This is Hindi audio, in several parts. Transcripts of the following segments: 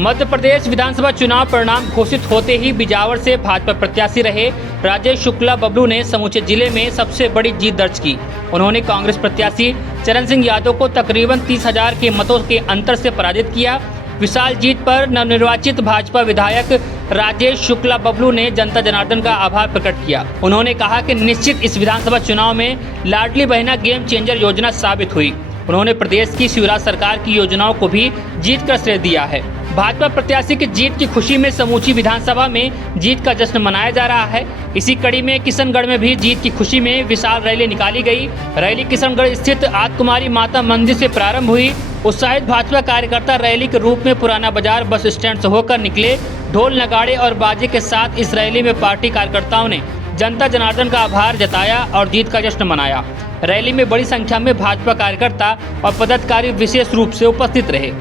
मध्य प्रदेश विधानसभा चुनाव परिणाम घोषित होते ही बिजावर से भाजपा प्रत्याशी रहे राजेश शुक्ला बबलू ने समूचे जिले में सबसे बड़ी जीत दर्ज की। उन्होंने कांग्रेस प्रत्याशी चरण सिंह यादव को तकरीबन 30,000 के मतों के अंतर से पराजित किया। विशाल जीत पर नवनिर्वाचित भाजपा विधायक राजेश शुक्ला बबलू ने जनता जनार्दन का आभार प्रकट किया। उन्होंने कहा कि निश्चित इस विधानसभा चुनाव में लाडली बहना गेम चेंजर योजना साबित हुई। उन्होंने प्रदेश की शिवराज सरकार की योजनाओं को भी जीत का श्रेय दिया है। भाजपा प्रत्याशी की जीत की खुशी में समूची विधानसभा में जीत का जश्न मनाया जा रहा है। इसी कड़ी में किशनगढ़ में भी जीत की खुशी में विशाल रैली निकाली गई। रैली किशनगढ़ स्थित आदिकुमारी माता मंदिर से प्रारंभ हुई। उत्साहित भाजपा कार्यकर्ता रैली के रूप में पुराना बाजार बस स्टैंड से होकर निकले। ढोल नगाड़े और बाजे के साथ इस रैली में पार्टी कार्यकर्ताओं ने जनता जनार्दन का आभार जताया और जीत का जश्न मनाया। रैली में बड़ी संख्या में भाजपा कार्यकर्ता और पदाधिकारी विशेष रूप से उपस्थित रहे।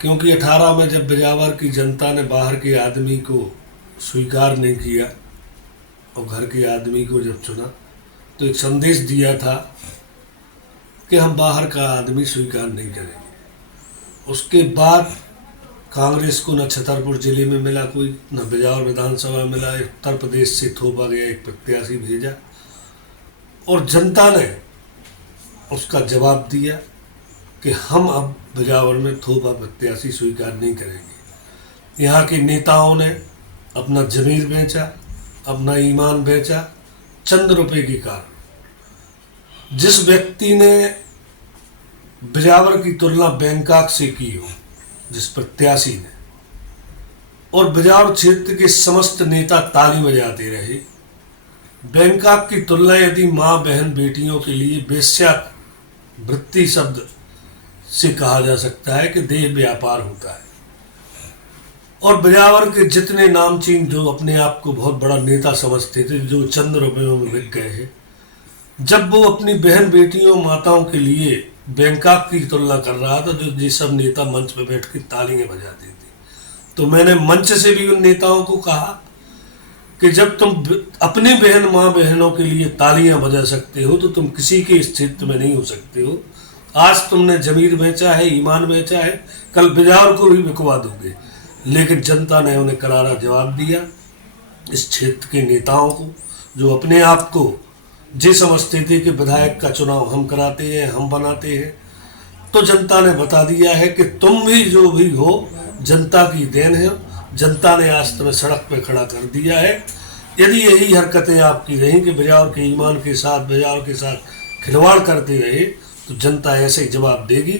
क्योंकि 18 में जब बिजावर की जनता ने बाहर के आदमी को स्वीकार नहीं किया और घर के आदमी को जब चुना तो एक संदेश दिया था कि हम बाहर का आदमी स्वीकार नहीं करेंगे। उसके बाद कांग्रेस को न छतरपुर जिले में मिला कोई, न बिजावर विधानसभा मिला। उत्तर प्रदेश से थोपा गया एक प्रत्याशी भेजा और जनता ने उसका जवाब दिया कि हम अब बिजावर में थोपा प्रत्याशी स्वीकार नहीं करेंगे। यहाँ के नेताओं ने अपना जमीर बेचा, अपना ईमान बेचा चंद रुपए के कारण। जिस व्यक्ति ने बिजावर की तुलना बैंकॉक से की हो, जिस प्रत्याशी ने, और बिजावर क्षेत्र के समस्त नेता ताली बजाते रहे। बैंकॉक की तुलना यदि माँ बहन बेटियों के लिए वेश्या वृत्ति शब्द से कहा जा सकता है कि देह व्यापार होता है। और बिजावर के जितने नामचीन जो अपने आप को बहुत बड़ा नेता समझते थे, जो चंद रुपयों में बिक गए हैं, जब वो अपनी बहन बेटियों माताओं के लिए बैंकॉक की तुलना कर रहा था, जो ये सब नेता मंच पर बैठ के तालियां बजाते थे, तो मैंने मंच से भी उन नेताओं को कहा कि जब तुम अपनी बहन माँ बहनों के लिए तालियां बजा सकते हो तो तुम किसी के इस क्षेत्र में नहीं हो सकते हो। आज तुमने जमीर बेचा है, ईमान बेचा है, कल बिजावर को भी बिकवा दोगे। लेकिन जनता ने उन्हें करारा जवाब दिया। इस क्षेत्र के नेताओं को जो अपने आप को जे समझते थे कि विधायक का चुनाव हम कराते हैं, हम बनाते हैं, तो जनता ने बता दिया है कि तुम भी जो भी हो जनता की देन है। जनता ने आज तुम्हें सड़क पर खड़ा कर दिया है। यदि यही हरकतें आपकी रहीं कि बिजावर के ईमान के साथ, बिजावर के साथ खिलवाड़ करते रहे, तो जनता ऐसे ही जवाब देगी।